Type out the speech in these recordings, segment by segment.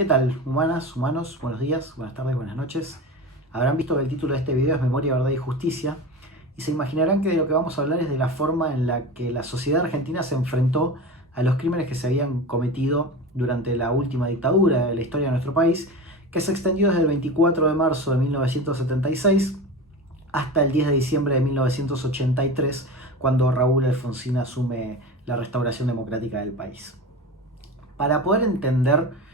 ¿Qué tal, humanas, humanos? Buenos días, buenas tardes, buenas noches. Habrán visto que el título de este video es Memoria, Verdad y Justicia, y se imaginarán que de lo que vamos a hablar es de la forma en la que la sociedad argentina se enfrentó a los crímenes que se habían cometido durante la última dictadura de la historia de nuestro país, que se extendió desde el 24 de marzo de 1976 hasta el 10 de diciembre de 1983, cuando Raúl Alfonsín asume la restauración democrática del país. Para poder entender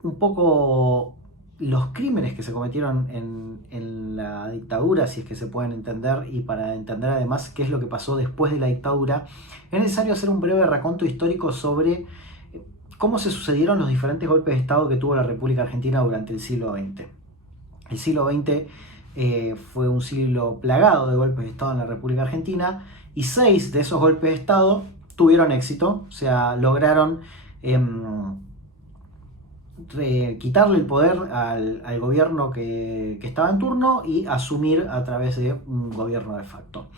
un poco los crímenes que se cometieron en la dictadura, si es que se pueden entender, y para entender además qué es lo que pasó después de la dictadura, es necesario hacer un breve raconto histórico sobre cómo se sucedieron los diferentes golpes de Estado que tuvo la República Argentina durante el siglo XX. El siglo XX fue un siglo plagado de golpes de Estado en la República Argentina, y 6 de esos golpes de Estado tuvieron éxito, o sea, lograron quitarle el poder al gobierno que estaba en turno y asumir a través de un gobierno de facto.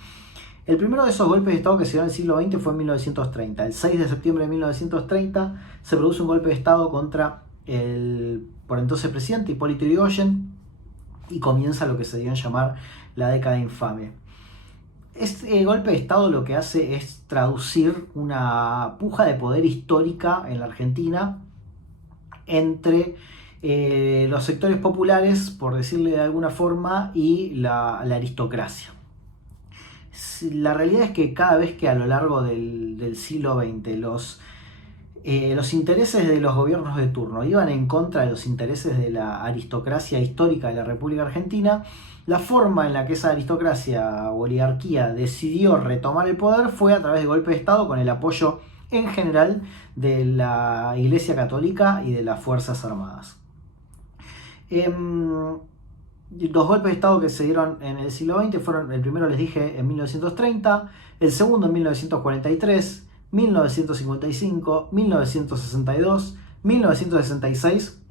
El primero de esos golpes de Estado que se dio en el siglo XX fue en 1930. El 6 de septiembre de 1930 se produce un golpe de Estado contra el por entonces presidente Hipólito Yrigoyen y comienza lo que se dio en llamar la década infame. Este golpe de Estado lo que hace es traducir una puja de poder histórica en la Argentina entre los sectores populares, por decirle de alguna forma, y la aristocracia. La realidad es que cada vez que a lo largo del siglo XX los intereses de los gobiernos de turno iban en contra de los intereses de la aristocracia histórica de la República Argentina, la forma en la que esa aristocracia o oligarquía decidió retomar el poder fue a través de golpes de Estado con el apoyo en general de la Iglesia Católica y de las Fuerzas Armadas. Los golpes de Estado que se dieron en el siglo XX fueron, el primero les dije, en 1930, el segundo en 1943, 1955, 1962, 1966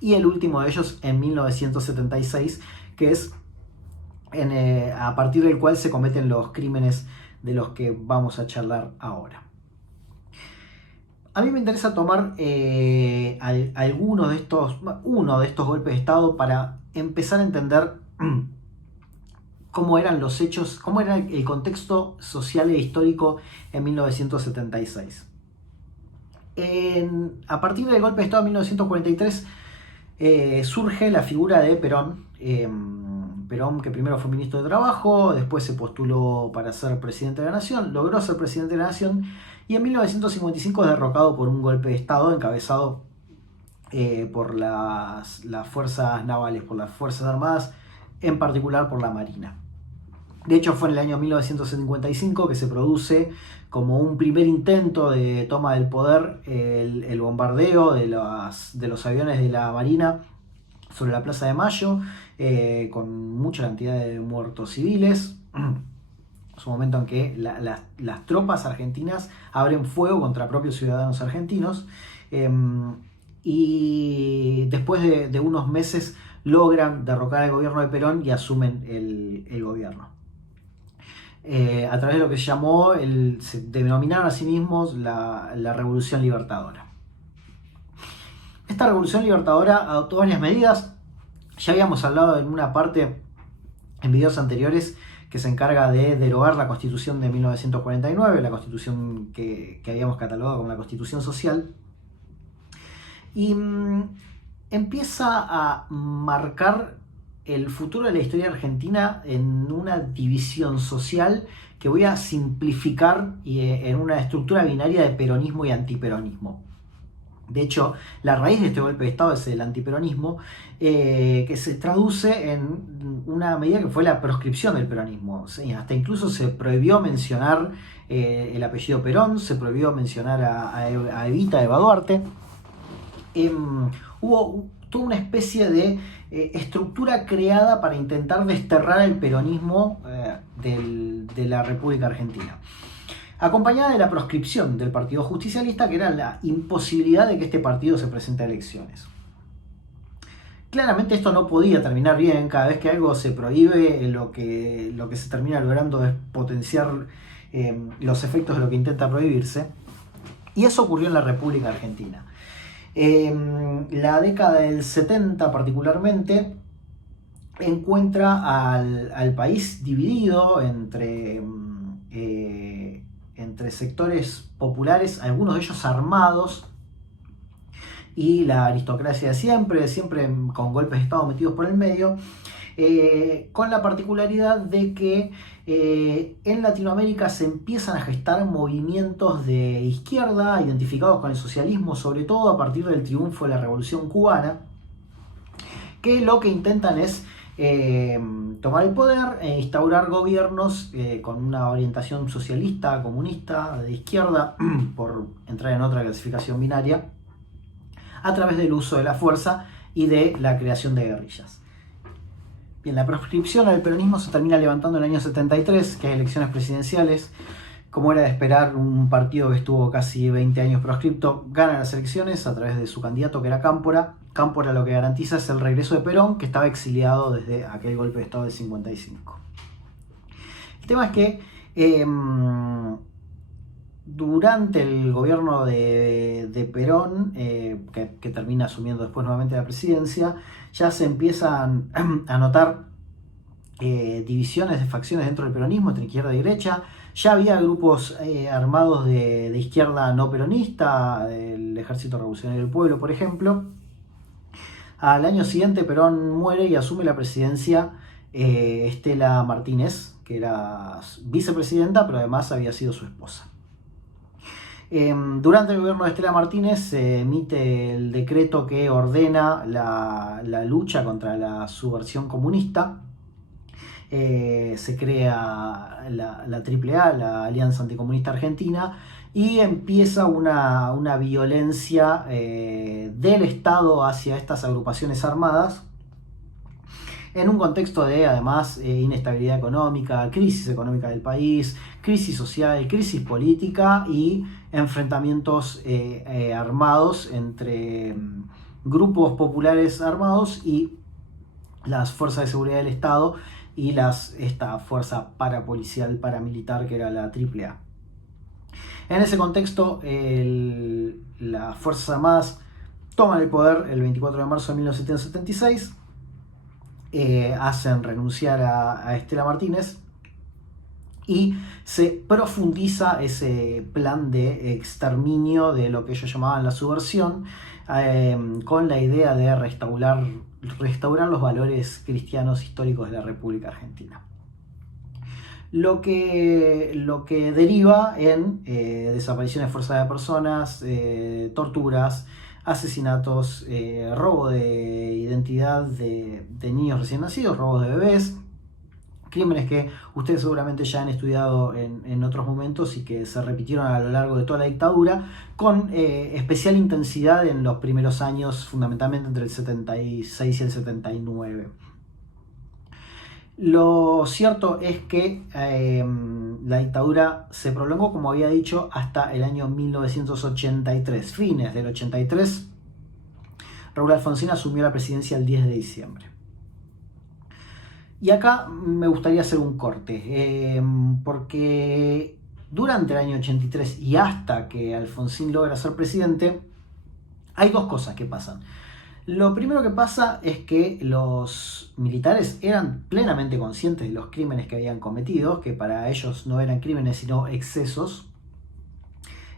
y el último de ellos en 1976, que es a partir del cual se cometen los crímenes de los que vamos a charlar ahora. A mí me interesa tomar uno de estos golpes de Estado para empezar a entender cómo eran los hechos, cómo era el contexto social e histórico en 1976. A partir del golpe de Estado de 1943 surge la figura de Perón. Perón, que primero fue ministro de Trabajo, después se postuló para ser presidente de la Nación, logró ser presidente de la Nación y en 1955 es derrocado por un golpe de Estado encabezado por las fuerzas navales, por las Fuerzas Armadas, en particular por la Marina. De hecho, fue en el año 1955 que se produce como un primer intento de toma del poder el bombardeo de los aviones de la Marina sobre la Plaza de Mayo, con mucha cantidad de muertos civiles. Es un momento en que las tropas argentinas abren fuego contra propios ciudadanos argentinos, y después de unos meses logran derrocar al gobierno de Perón y asumen el gobierno. A través de lo que se denominaron a sí mismos la Revolución Libertadora. Esta Revolución Libertadora adoptó varias medidas. Ya habíamos hablado en una parte en videos anteriores que se encarga de derogar la Constitución de 1949, la Constitución que habíamos catalogado como la Constitución Social, y empieza a marcar el futuro de la historia argentina en una división social que voy a simplificar en una estructura binaria de peronismo y antiperonismo. De hecho, la raíz de este golpe de Estado es el antiperonismo, que se traduce en una medida que fue la proscripción del peronismo. Sí, hasta incluso se prohibió mencionar el apellido Perón, se prohibió mencionar a Evita, Eva Duarte. Hubo toda una especie de estructura creada para intentar desterrar el peronismo de la República Argentina, acompañada de la proscripción del Partido Justicialista, que era la imposibilidad de que este partido se presente a elecciones. Claramente esto no podía terminar bien. Cada vez que algo se prohíbe, lo que se termina logrando es potenciar los efectos de lo que intenta prohibirse, y eso ocurrió en la República Argentina. La década del 70 particularmente encuentra al país dividido entre sectores populares, algunos de ellos armados, y la aristocracia de siempre con golpes de Estado metidos por el medio, con la particularidad de que en Latinoamérica se empiezan a gestar movimientos de izquierda identificados con el socialismo, sobre todo a partir del triunfo de la Revolución Cubana, que lo que intentan es tomar el poder e instaurar gobiernos con una orientación socialista, comunista, de izquierda, por entrar en otra clasificación binaria, a través del uso de la fuerza y de la creación de guerrillas. Bien, la proscripción al peronismo se termina levantando en el año 73, que hay elecciones presidenciales. Como era de esperar, un partido que estuvo casi 20 años proscripto gana las elecciones a través de su candidato, que era Cámpora. Cámpora lo que garantiza es el regreso de Perón, que estaba exiliado desde aquel golpe de Estado del 55. El tema es que durante el gobierno de Perón, que termina asumiendo después nuevamente la presidencia, ya se empiezan a notar divisiones de facciones dentro del peronismo, entre izquierda y derecha. Ya había grupos armados de izquierda no peronista, el Ejército Revolucionario del Pueblo, por ejemplo. Al año siguiente Perón muere y asume la presidencia Estela Martínez, que era vicepresidenta, pero además había sido su esposa. Durante el gobierno de Estela Martínez se emite el decreto que ordena la lucha contra la subversión comunista. Se crea la AAA, la Alianza Anticomunista Argentina, y empieza una violencia del Estado hacia estas agrupaciones armadas, en un contexto de, además, inestabilidad económica, crisis económica del país, crisis social, crisis política y enfrentamientos armados entre grupos populares armados y las fuerzas de seguridad del Estado y esta fuerza parapolicial, paramilitar, que era la AAA. En ese contexto, las Fuerzas Armadas toman el poder el 24 de marzo de 1976, hacen renunciar a Estela Martínez y se profundiza ese plan de exterminio de lo que ellos llamaban la subversión, con la idea de restaurar los valores cristianos históricos de la República Argentina. Lo que deriva en desapariciones forzadas de personas, torturas, asesinatos, robo de identidad de niños recién nacidos, robos de bebés, crímenes que ustedes seguramente ya han estudiado en otros momentos y que se repitieron a lo largo de toda la dictadura, con especial intensidad en los primeros años, fundamentalmente entre el 76 y el 79. Lo cierto es que la dictadura se prolongó, como había dicho, hasta el año 1983. Fines del 83, Raúl Alfonsín asumió la presidencia el 10 de diciembre. Y acá me gustaría hacer un corte, porque durante el año 83 y hasta que Alfonsín logra ser presidente, hay dos cosas que pasan. Lo primero que pasa es que los militares eran plenamente conscientes de los crímenes que habían cometido, que para ellos no eran crímenes sino excesos,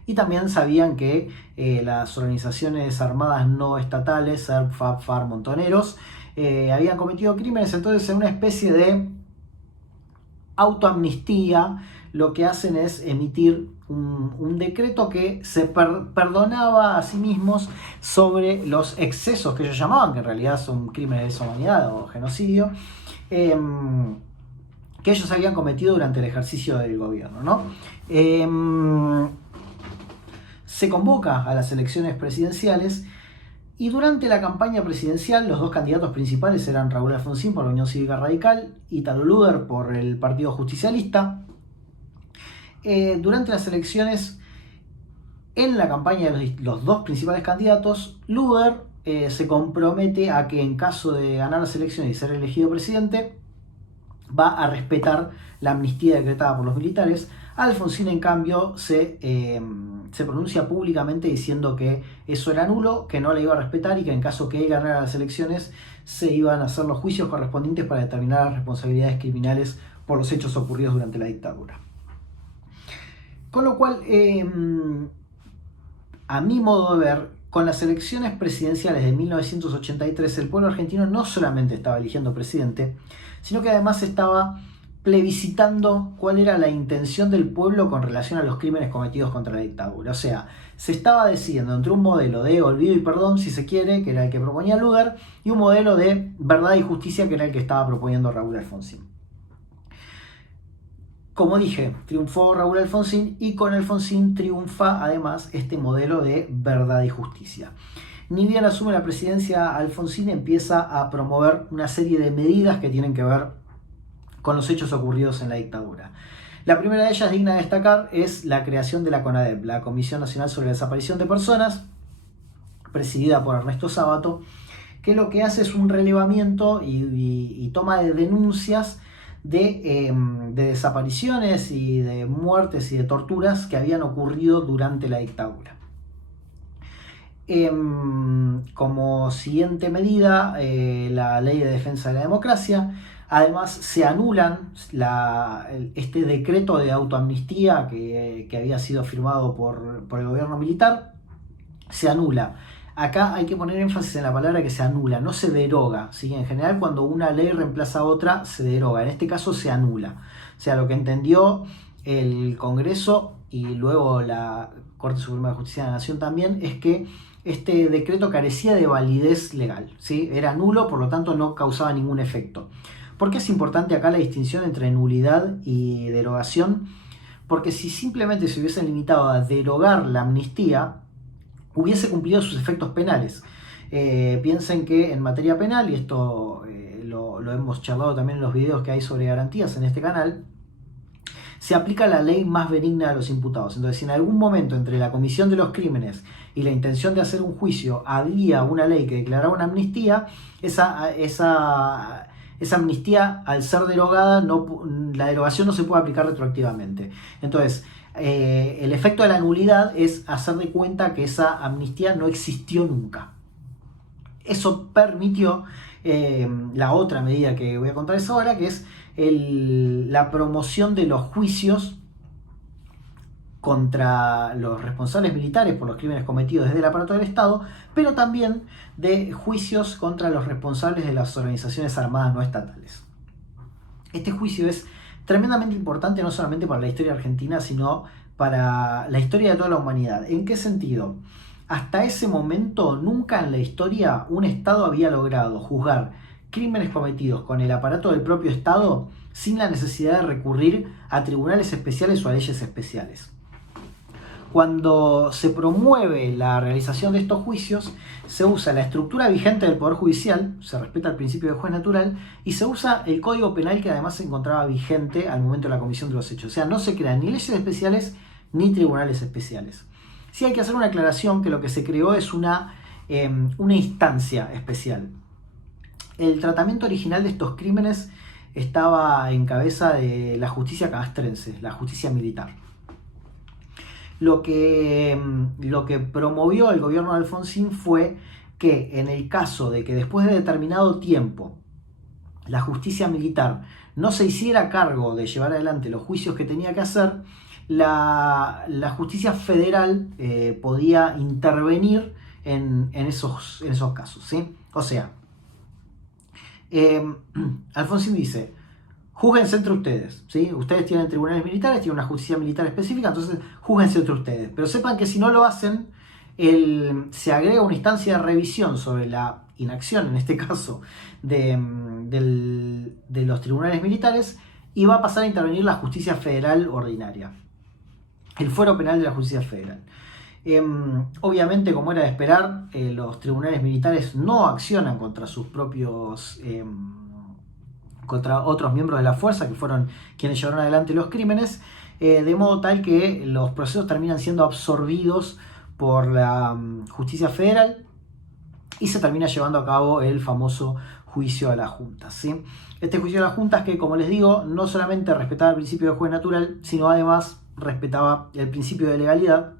y también sabían que las organizaciones armadas no estatales, SERP, FAP, FARC, Montoneros, habían cometido crímenes. Entonces, en una especie de autoamnistía, lo que hacen es emitir un decreto que se perdonaba a sí mismos sobre los excesos que ellos llamaban, que en realidad son crímenes de lesa humanidad o genocidio, que ellos habían cometido durante el ejercicio del gobierno, ¿no? Se convoca a las elecciones presidenciales y durante la campaña presidencial los dos candidatos principales eran Raúl Alfonsín por la Unión Cívica Radical y Italo Luder por el Partido Justicialista. Durante las elecciones, en la campaña de los dos principales candidatos, Luder se compromete a que en caso de ganar las elecciones y ser elegido presidente, va a respetar la amnistía decretada por los militares. Alfonsín, en cambio, se pronuncia públicamente diciendo que eso era nulo, que no la iba a respetar y que en caso que él ganara las elecciones se iban a hacer los juicios correspondientes para determinar las responsabilidades criminales por los hechos ocurridos durante la dictadura. Con lo cual, a mi modo de ver, con las elecciones presidenciales de 1983, el pueblo argentino no solamente estaba eligiendo presidente, sino que además estaba plebiscitando cuál era la intención del pueblo con relación a los crímenes cometidos contra la dictadura. O sea, se estaba decidiendo entre un modelo de olvido y perdón, si se quiere, que era el que proponía Luder, y un modelo de verdad y justicia, que era el que estaba proponiendo Raúl Alfonsín. Como dije, triunfó Raúl Alfonsín y con Alfonsín triunfa además este modelo de verdad y justicia. Ni bien asume la presidencia, Alfonsín empieza a promover una serie de medidas que tienen que ver con los hechos ocurridos en la dictadura. La primera de ellas, digna de destacar, es la creación de la CONADEP, la Comisión Nacional sobre la Desaparición de Personas, presidida por Ernesto Sábato, que lo que hace es un relevamiento y toma de denuncias de desapariciones y de muertes y de torturas que habían ocurrido durante la dictadura. Como siguiente medida, la Ley de Defensa de la Democracia. Además, se anulan este decreto de autoamnistía que había sido firmado por el gobierno militar. Se anula. Acá hay que poner énfasis en la palabra que se anula, no se deroga, ¿sí? En general, cuando una ley reemplaza a otra, se deroga. En este caso se anula. O sea, lo que entendió el Congreso y luego la Corte Suprema de Justicia de la Nación también es que este decreto carecía de validez legal, ¿sí? Era nulo, por lo tanto no causaba ningún efecto. ¿Por qué es importante acá la distinción entre nulidad y derogación? Porque si simplemente se hubiesen limitado a derogar la amnistía, hubiese cumplido sus efectos penales. Piensen que en materia penal, y esto lo hemos charlado también en los videos que hay sobre garantías en este canal, se aplica la ley más benigna a los imputados. Entonces, si en algún momento entre la comisión de los crímenes y la intención de hacer un juicio había una ley que declaraba una amnistía, esa amnistía, al ser derogada, la derogación no se puede aplicar retroactivamente. Entonces, el efecto de la nulidad es hacer de cuenta que esa amnistía no existió nunca. Eso permitió la otra medida que voy a contarles ahora, que es la promoción de los juicios contra los responsables militares por los crímenes cometidos desde el aparato del Estado, pero también de juicios contra los responsables de las organizaciones armadas no estatales. Este juicio es tremendamente importante no solamente para la historia argentina, sino para la historia de toda la humanidad. ¿En qué sentido? Hasta ese momento, nunca en la historia un Estado había logrado juzgar crímenes cometidos con el aparato del propio Estado sin la necesidad de recurrir a tribunales especiales o a leyes especiales. Cuando se promueve la realización de estos juicios, se usa la estructura vigente del Poder Judicial, se respeta el principio de juez natural, y se usa el Código Penal que además se encontraba vigente al momento de la comisión de los hechos. O sea, no se crean ni leyes especiales ni tribunales especiales. Sí hay que hacer una aclaración que lo que se creó es una instancia especial. El tratamiento original de estos crímenes estaba en cabeza de la justicia castrense, la justicia militar. Lo que promovió el gobierno de Alfonsín fue que en el caso de que después de determinado tiempo la justicia militar no se hiciera cargo de llevar adelante los juicios que tenía que hacer, la justicia federal podía intervenir en esos casos, ¿sí? O sea, Alfonsín dice: júzguense entre ustedes, ¿sí? Ustedes tienen tribunales militares, tienen una justicia militar específica, entonces júzguense entre ustedes. Pero sepan que si no lo hacen, se agrega una instancia de revisión sobre la inacción, en este caso, de los tribunales militares, y va a pasar a intervenir la justicia federal ordinaria, el fuero penal de la justicia federal. Obviamente, como era de esperar, los tribunales militares no accionan contra sus propios... contra otros miembros de la fuerza que fueron quienes llevaron adelante los crímenes, de modo tal que los procesos terminan siendo absorbidos por la justicia federal y se termina llevando a cabo el famoso juicio a las juntas, ¿sí? Este juicio a las juntas que, como les digo, no solamente respetaba el principio de juez natural, sino además respetaba el principio de legalidad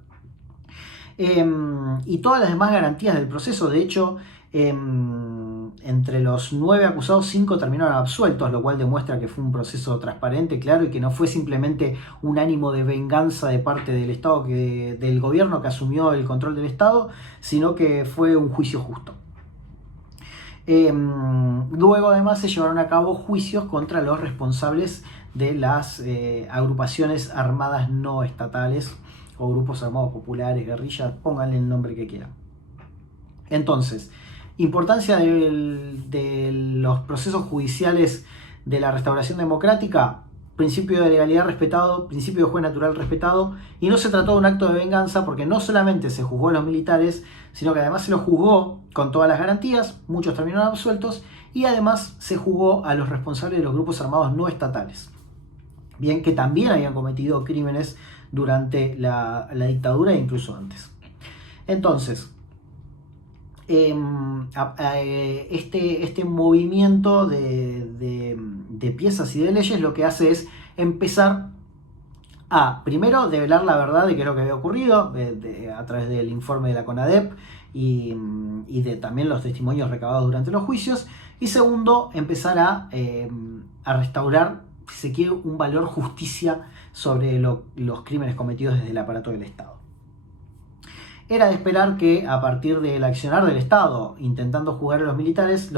y todas las demás garantías del proceso. De hecho, entre los 9 acusados, 5 terminaron absueltos, lo cual demuestra que fue un proceso transparente, claro, y que no fue simplemente un ánimo de venganza de parte del Estado, del gobierno que asumió el control del Estado, sino que fue un juicio justo. Luego además se llevaron a cabo juicios contra los responsables de las agrupaciones armadas no estatales o grupos armados populares, guerrillas, pónganle el nombre que quieran. Entonces, importancia de los procesos judiciales de la restauración democrática: principio de legalidad respetado, principio de juez natural respetado, y no se trató de un acto de venganza porque no solamente se juzgó a los militares, sino que además se los juzgó con todas las garantías, muchos terminaron absueltos, y además se juzgó a los responsables de los grupos armados no estatales, bien que también habían cometido crímenes durante la dictadura e incluso antes. Entonces, este movimiento de piezas y de leyes lo que hace es empezar a, primero, develar la verdad de qué es lo que había ocurrido a través del informe de la CONADEP y de también los testimonios recabados durante los juicios, y segundo, empezar a restaurar, si se quiere, un valor justicia sobre los crímenes cometidos desde el aparato del Estado. Era de esperar que a partir del accionar del Estado intentando juzgar a los militares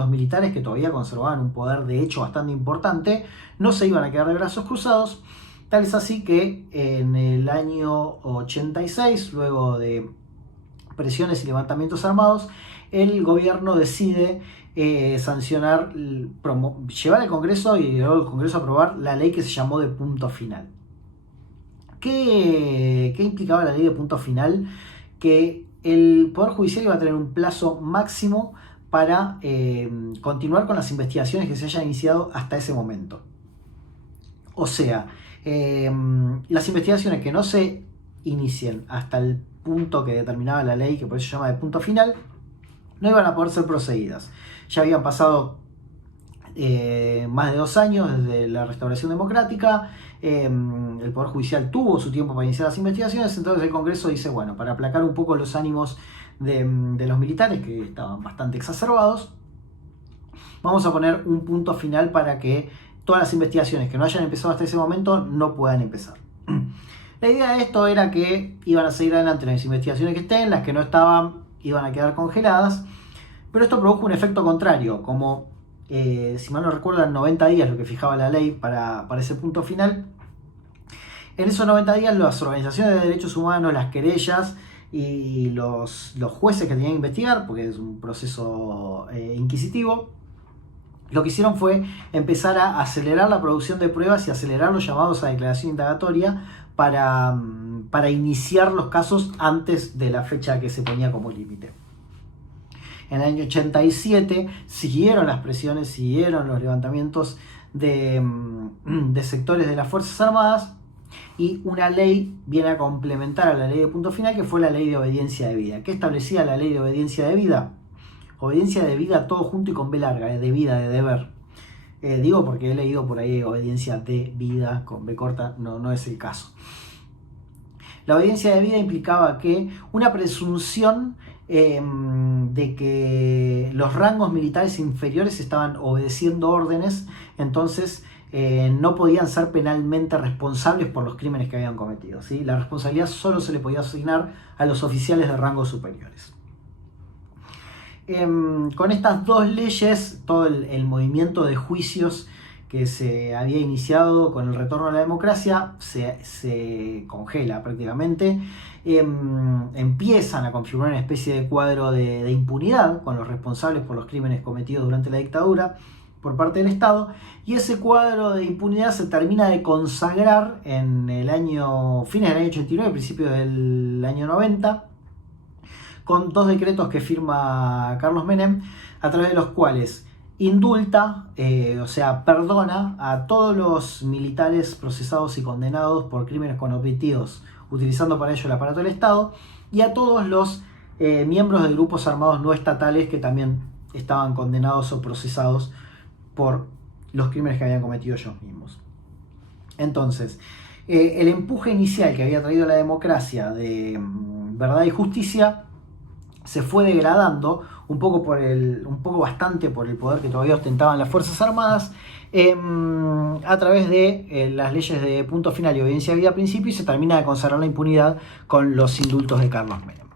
que todavía conservaban un poder de hecho bastante importante, no se iban a quedar de brazos cruzados. Tal es así que en el año 86, luego de presiones y levantamientos armados, el gobierno decide sancionar, llevar al Congreso y luego el Congreso aprobar la ley que se llamó de punto final. ¿Qué implicaba la ley de punto final? Que el Poder Judicial iba a tener un plazo máximo para continuar con las investigaciones que se hayan iniciado hasta ese momento. O sea, las investigaciones que no se inicien hasta el punto que determinaba la ley, que por eso se llama de punto final, no iban a poder ser proseguidas. Ya habían pasado más de 2 años desde la restauración democrática. El Poder Judicial tuvo su tiempo para iniciar las investigaciones, entonces el Congreso dice, bueno, para aplacar un poco los ánimos de los militares, que estaban bastante exacerbados, vamos a poner un punto final para que todas las investigaciones que no hayan empezado hasta ese momento no puedan empezar. La idea de esto era que iban a seguir adelante las investigaciones que estén, las que no estaban iban a quedar congeladas, pero esto produjo un efecto contrario, como si mal no recuerdo, en 90 días lo que fijaba la ley para ese punto final. En esos 90 días las organizaciones de derechos humanos, las querellas y los jueces que tenían que investigar, porque es un proceso inquisitivo, lo que hicieron fue empezar a acelerar la producción de pruebas y acelerar los llamados a declaración indagatoria para iniciar los casos antes de la fecha que se ponía como límite. En el año 87 siguieron las presiones, siguieron los levantamientos de sectores de las Fuerzas Armadas, y una ley viene a complementar a la ley de punto final, que fue la ley de obediencia debida. ¿Qué establecía la ley de obediencia debida? Obediencia debida todo junto y con B larga, de vida, de deber. Digo porque he leído por ahí obediencia de vida con B corta, no es el caso. La obediencia debida implicaba que una presunción de que los rangos militares inferiores estaban obedeciendo órdenes, entonces no podían ser penalmente responsables por los crímenes que habían cometido, ¿sí? La responsabilidad solo se le podía asignar a los oficiales de rangos superiores. Con estas dos leyes, todo el movimiento de juicios que se había iniciado con el retorno a la democracia se congela prácticamente. Empiezan a configurar una especie de cuadro de impunidad con los responsables por los crímenes cometidos durante la dictadura por parte del Estado, y ese cuadro de impunidad se termina de consagrar en fines del año 89, principios del año 90, con 2 decretos que firma Carlos Menem, a través de los cuales indulta, o sea, perdona a todos los militares procesados y condenados por crímenes cometidos utilizando para ello el aparato del Estado, y a todos los miembros de grupos armados no estatales que también estaban condenados o procesados por los crímenes que habían cometido ellos mismos. Entonces, el empuje inicial que había traído la democracia de verdad y justicia se fue degradando bastante por el poder que todavía ostentaban las Fuerzas Armadas, a través de las leyes de punto final y obediencia debida principio, y se termina de consagrar la impunidad con los indultos de Carlos Menem.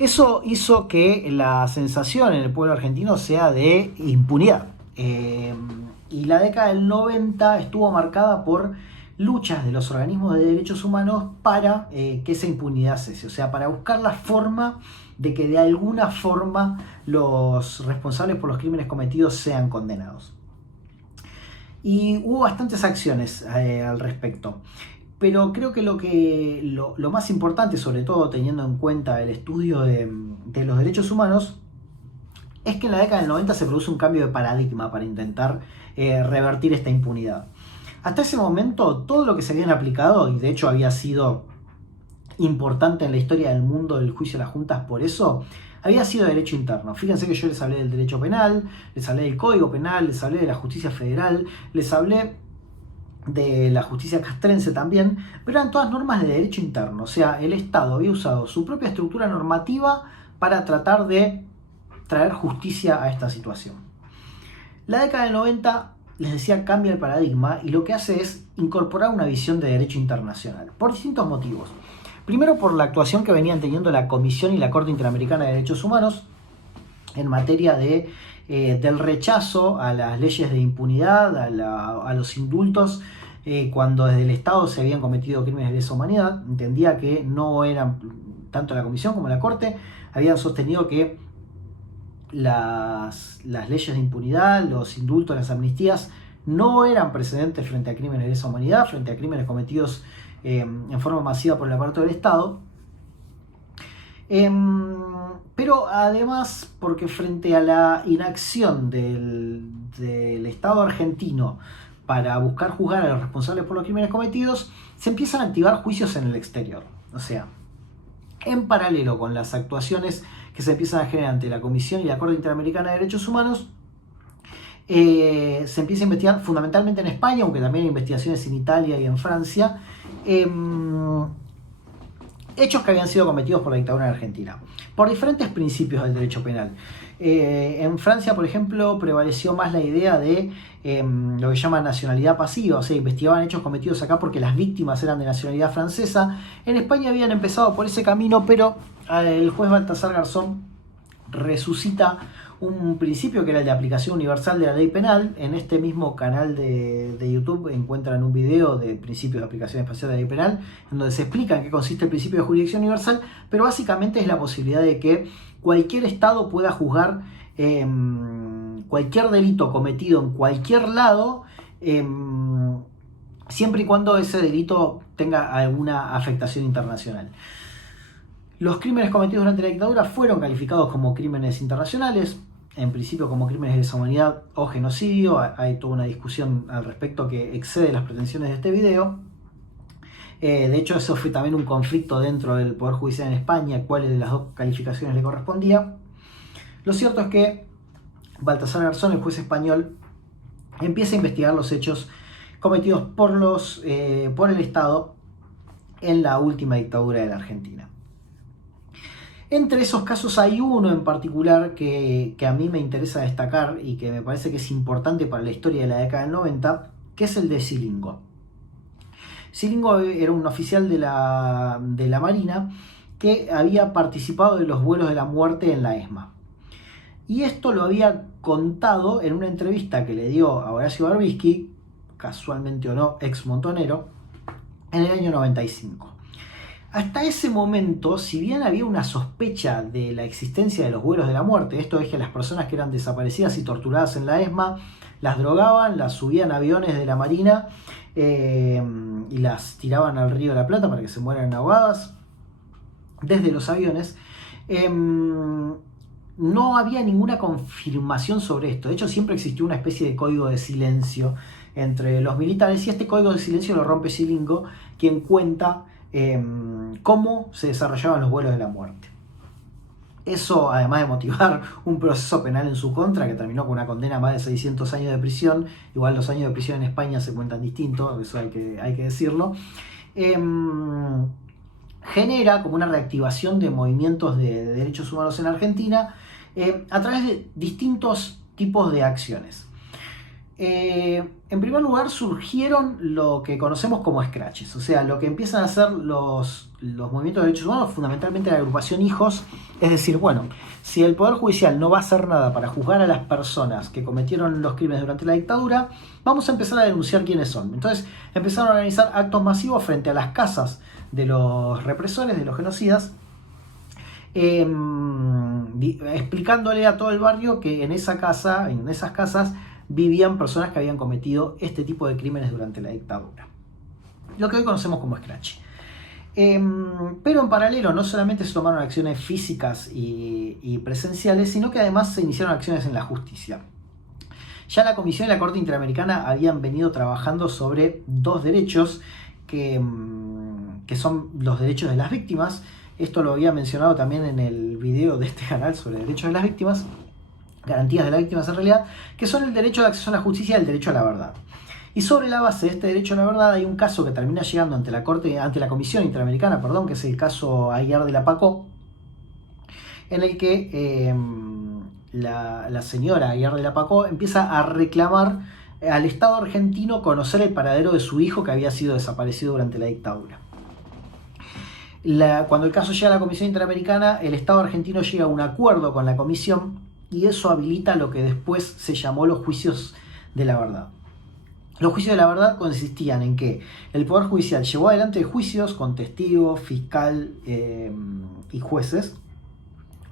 Eso hizo que la sensación en el pueblo argentino sea de impunidad. Y la década del 90 estuvo marcada por luchas de los organismos de derechos humanos para que esa impunidad cese, o sea, para buscar la forma de que de alguna forma los responsables por los crímenes cometidos sean condenados. Y hubo bastantes acciones al respecto, pero creo que lo más importante, sobre todo teniendo en cuenta el estudio de los derechos humanos, es que en la década del 90 se produce un cambio de paradigma para intentar revertir esta impunidad. Hasta ese momento, todo lo que se habían aplicado, y de hecho había sido importante en la historia del mundo del juicio de las juntas por eso, había sido derecho interno. Fíjense que yo les hablé del derecho penal, les hablé del Código Penal, les hablé de la justicia federal, les hablé de la justicia castrense también, pero eran todas normas de derecho interno. O sea, el Estado había usado su propia estructura normativa para tratar de traer justicia a esta situación. La década del 90, les decía, cambia el paradigma y lo que hace es incorporar una visión de derecho internacional, por distintos motivos. Primero, por la actuación que venían teniendo la Comisión y la Corte Interamericana de Derechos Humanos en materia del rechazo a las leyes de impunidad, a los indultos, cuando desde el Estado se habían cometido crímenes de lesa humanidad. Entendía que no eran, tanto la Comisión como la Corte habían sostenido que las leyes de impunidad, los indultos, las amnistías no eran precedentes frente a crímenes de lesa humanidad, frente a crímenes cometidos en forma masiva por el aparato del Estado. Pero además porque frente a la inacción del Estado argentino para buscar juzgar a los responsables por los crímenes cometidos, se empiezan a activar juicios en el exterior. O sea, en paralelo con las actuaciones que se empiezan a generar ante la Comisión y la Corte Interamericana de Derechos Humanos, se empieza a investigar fundamentalmente en España, aunque también hay investigaciones en Italia y en Francia, hechos que habían sido cometidos por la dictadura en Argentina, por diferentes principios del derecho penal. En Francia, por ejemplo, prevaleció más la idea de lo que llaman nacionalidad pasiva, o sea, investigaban hechos cometidos acá porque las víctimas eran de nacionalidad francesa. En España habían empezado por ese camino, pero el juez Baltasar Garzón resucita un principio que era el de aplicación universal de la ley penal. En este mismo canal de YouTube encuentran un video de principios de aplicación espacial de la ley penal, en donde se explica en qué consiste el principio de jurisdicción universal, pero básicamente es la posibilidad de que cualquier Estado pueda juzgar cualquier delito cometido en cualquier lado, siempre y cuando ese delito tenga alguna afectación internacional. Los crímenes cometidos durante la dictadura fueron calificados como crímenes internacionales, en principio como crímenes de lesa humanidad o genocidio. Hay toda una discusión al respecto que excede las pretensiones de este video. De hecho, eso fue también un conflicto dentro del Poder Judicial en España, cuál de las dos calificaciones le correspondía. Lo cierto es que Baltasar Garzón, el juez español, empieza a investigar los hechos cometidos por el Estado en la última dictadura de la Argentina. Entre esos casos hay uno en particular que a mí me interesa destacar y que me parece que es importante para la historia de la década del 90, que es el de Silingo. Silingo era un oficial de la Marina que había participado de los vuelos de la muerte en la ESMA. Y esto lo había contado en una entrevista que le dio a Horacio Berbisky, casualmente o no, ex montonero, en el año 95. Hasta ese momento, si bien había una sospecha de la existencia de los vuelos de la muerte, esto es que las personas que eran desaparecidas y torturadas en la ESMA las drogaban, las subían a aviones de la Marina y las tiraban al Río de la Plata para que se mueran ahogadas desde los aviones, no había ninguna confirmación sobre esto. De hecho, siempre existió una especie de código de silencio entre los militares, y este código de silencio lo rompe Silingo, quien cuenta cómo se desarrollaban los vuelos de la muerte. Eso, además de motivar un proceso penal en su contra, que terminó con una condena a más de 600 años de prisión, igual los años de prisión en España se cuentan distintos, eso hay que decirlo, genera como una reactivación de movimientos de derechos humanos en Argentina a través de distintos tipos de acciones. En primer lugar, surgieron lo que conocemos como scratches, o sea, lo que empiezan a hacer los movimientos de derechos humanos, fundamentalmente la agrupación Hijos, es decir, bueno, si el Poder Judicial no va a hacer nada para juzgar a las personas que cometieron los crímenes durante la dictadura, vamos a empezar a denunciar quiénes son. Entonces empezaron a organizar actos masivos frente a las casas de los represores, de los genocidas, explicándole a todo el barrio que en esas casas vivían personas que habían cometido este tipo de crímenes durante la dictadura. Lo que hoy conocemos como scratch. Pero en paralelo no solamente se tomaron acciones físicas y presenciales, sino que además se iniciaron acciones en la justicia. Ya la Comisión y la Corte Interamericana habían venido trabajando sobre dos derechos que son los derechos de las víctimas. Esto lo había mencionado también en el video de este canal sobre derechos de las víctimas, garantías de las víctimas en realidad, que son el derecho de acceso a la justicia y el derecho a la verdad. Y sobre la base de este derecho a la verdad hay un caso que termina llegando ante la Comisión Interamericana, que es el caso Aguiar de la Pacó, en el que la señora Aguiar de la Pacó empieza a reclamar al Estado argentino conocer el paradero de su hijo que había sido desaparecido durante la dictadura. Cuando el caso llega a la Comisión Interamericana, el Estado argentino llega a un acuerdo con la Comisión y eso habilita lo que después se llamó los juicios de la verdad. Los juicios de la verdad consistían en que el Poder Judicial llevó adelante juicios con testigos, fiscal y jueces,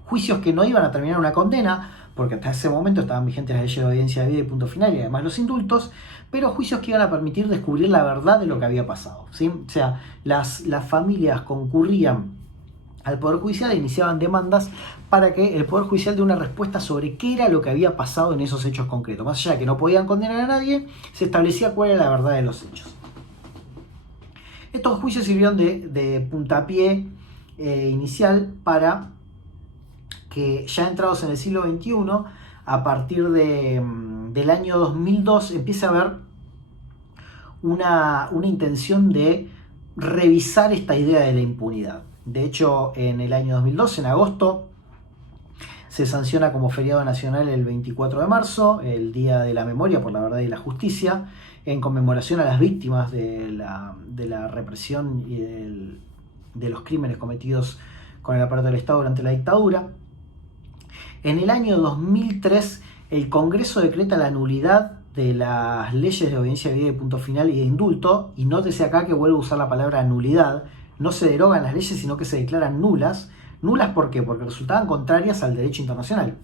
juicios que no iban a terminar una condena, porque hasta ese momento estaban vigentes las leyes de audiencia de vida y punto final, y además los indultos, pero juicios que iban a permitir descubrir la verdad de lo que había pasado, ¿sí? O sea, las familias concurrían al Poder Judicial e iniciaban demandas para que el Poder Judicial dé una respuesta sobre qué era lo que había pasado en esos hechos concretos. Más allá de que no podían condenar a nadie, se establecía cuál era la verdad de los hechos. Estos juicios sirvieron de puntapié inicial para que ya entrados en el siglo XXI, a partir del año 2002, empiece a haber una intención de revisar esta idea de la impunidad. De hecho, en el año 2002, en agosto, se sanciona como feriado nacional el 24 de marzo, el Día de la Memoria por la Verdad y la Justicia, en conmemoración a las víctimas de la represión y de los crímenes cometidos con el aparato del Estado durante la dictadura. En el año 2003, el Congreso decreta la nulidad de las leyes de audiencia de vida y punto final y de indulto, y nótese acá que vuelvo a usar la palabra nulidad. No se derogan las leyes, sino que se declaran nulas. ¿Nulas por qué? Porque resultaban contrarias al derecho internacional,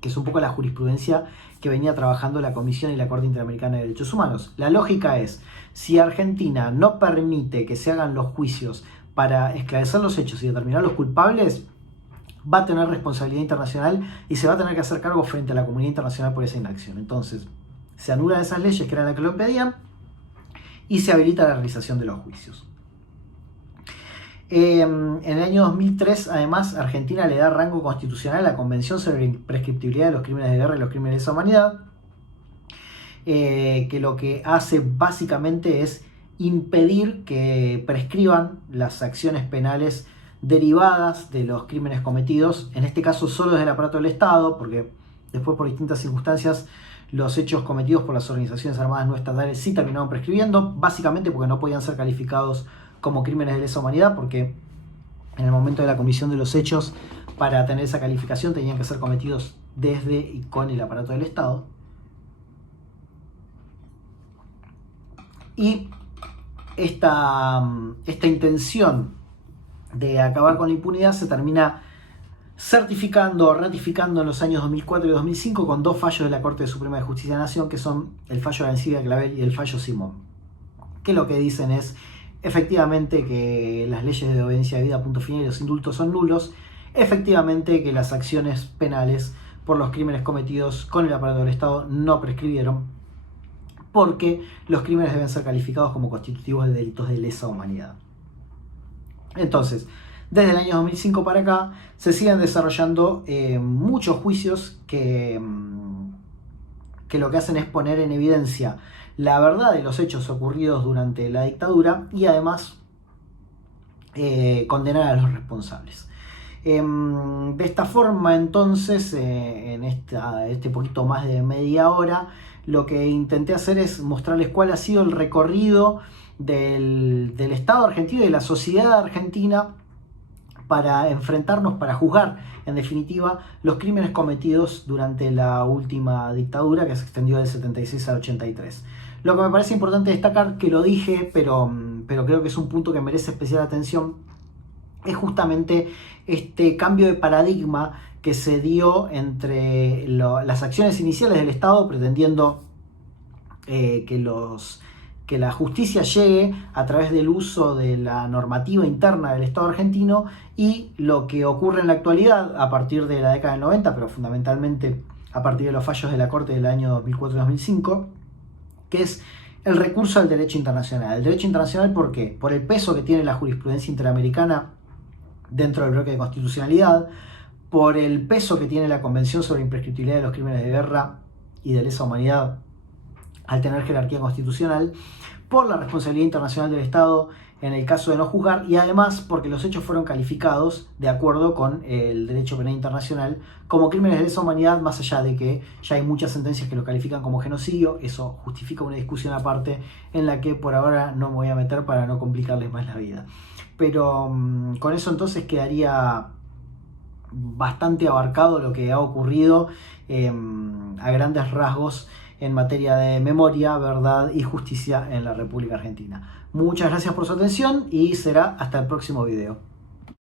que es un poco la jurisprudencia que venía trabajando la Comisión y la Corte Interamericana de Derechos Humanos. La lógica es, si Argentina no permite que se hagan los juicios para esclarecer los hechos y determinar los culpables, va a tener responsabilidad internacional y se va a tener que hacer cargo frente a la comunidad internacional por esa inacción. Entonces, se anulan esas leyes que eran las que lo impedían y se habilita la realización de los juicios. En el año 2003, además, Argentina le da rango constitucional a la Convención sobre la Imprescriptibilidad de los Crímenes de Guerra y los Crímenes de Lesa Humanidad, que lo que hace básicamente es impedir que prescriban las acciones penales derivadas de los crímenes cometidos, en este caso solo desde el aparato del Estado, porque después por distintas circunstancias los hechos cometidos por las organizaciones armadas no estatales sí terminaron prescribiendo, básicamente porque no podían ser calificados como crímenes de lesa humanidad, porque en el momento de la comisión de los hechos, para tener esa calificación tenían que ser cometidos desde y con el aparato del Estado. Y esta intención de acabar con la impunidad se termina certificando o ratificando en los años 2004 y 2005 con dos fallos de la Corte Suprema de Justicia de la Nación, que son el fallo Arancibia Clavel y el fallo Simón, que lo que dicen es efectivamente que las leyes de obediencia de vida, punto final, y los indultos son nulos, efectivamente que las acciones penales por los crímenes cometidos con el aparato del Estado no prescribieron, porque los crímenes deben ser calificados como constitutivos de delitos de lesa humanidad. Entonces, desde el año 2005 para acá se siguen desarrollando muchos juicios que lo que hacen es poner en evidencia la verdad de los hechos ocurridos durante la dictadura y además condenar a los responsables. De esta forma, entonces, en este poquito más de media hora, lo que intenté hacer es mostrarles cuál ha sido el recorrido del Estado argentino y de la sociedad argentina para enfrentarnos, para juzgar, en definitiva, los crímenes cometidos durante la última dictadura que se extendió del 76 al 83. Lo que me parece importante destacar, que lo dije, pero creo que es un punto que merece especial atención, es justamente este cambio de paradigma que se dio entre las acciones iniciales del Estado pretendiendo que la justicia llegue a través del uso de la normativa interna del Estado argentino y lo que ocurre en la actualidad a partir de la década del 90, pero fundamentalmente a partir de los fallos de la Corte del año 2004-2005, que es el recurso al derecho internacional. El derecho internacional, ¿por qué? Por el peso que tiene la jurisprudencia interamericana dentro del bloque de constitucionalidad, por el peso que tiene la Convención sobre Imprescriptibilidad de los Crímenes de Guerra y de Lesa Humanidad al tener jerarquía constitucional, por la responsabilidad internacional del Estado en el caso de no juzgar y además porque los hechos fueron calificados de acuerdo con el derecho penal internacional como crímenes de lesa humanidad, más allá de que ya hay muchas sentencias que lo califican como genocidio. Eso justifica una discusión aparte en la que por ahora no me voy a meter para no complicarles más la vida. Pero con eso entonces quedaría bastante abarcado lo que ha ocurrido a grandes rasgos en materia de memoria, verdad y justicia en la República Argentina. Muchas gracias por su atención y será hasta el próximo video.